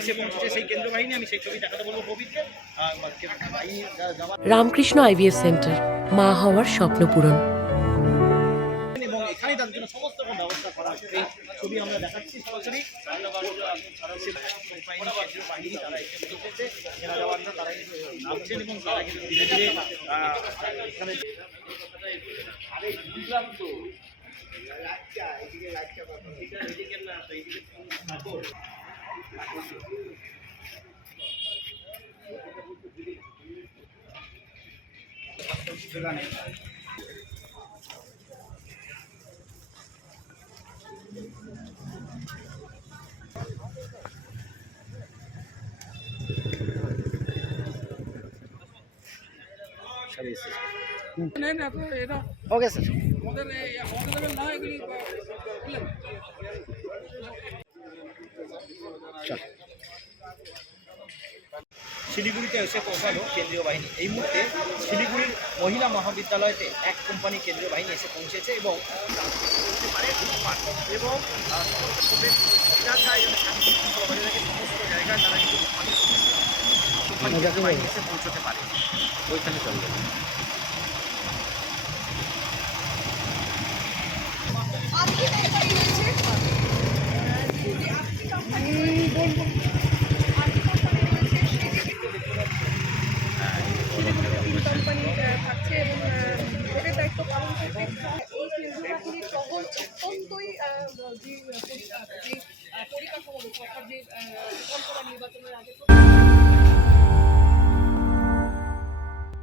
এসে পৌঁছেছে সেই কেন্দ্র বাহিনী। আমি সেই ছবি দেখাতে বলবো প্রবীরকে। রামকৃষ্ণ আইভিএফ সেন্টার, মা হওয়ার স্বপ্ন পূরণ। এবং এখানে তাদের জন্য সমস্ত রকম ব্যবস্থা করা আছে। এই ছবি আমরা দেখাচ্ছি সরাসরি। বাহিনী তারা এসে পৌঁছেছে, সেনা জওয়ানরা তারা কিন্তু নামছেন এবং তারা কিন্তু ধীরে ধীরে এখানে ওকে স্যার। শিলিগুড়িতে এসে পৌঁছালো কেন্দ্রীয় বাহিনী। এই মুহূর্তে শিলিগুড়ির মহিলা মহাবিদ্যালয়তে এক কোম্পানি কেন্দ্রীয় বাহিনী এসে পৌঁছেছে এবং সমস্ত জায়গায় তারা কিন্তু বাহিনী এসে পৌঁছতে পারে। ওইখানে চলবে। কোম্পানি থাকছে এবং ভোটের দায়িত্ব পালন করবে। এই কেন্দ্রবাহিনীর টহল অত্যন্তই যে পরিকাঠামো অর্থাৎ যে বিধানসভা নির্বাচনের আগে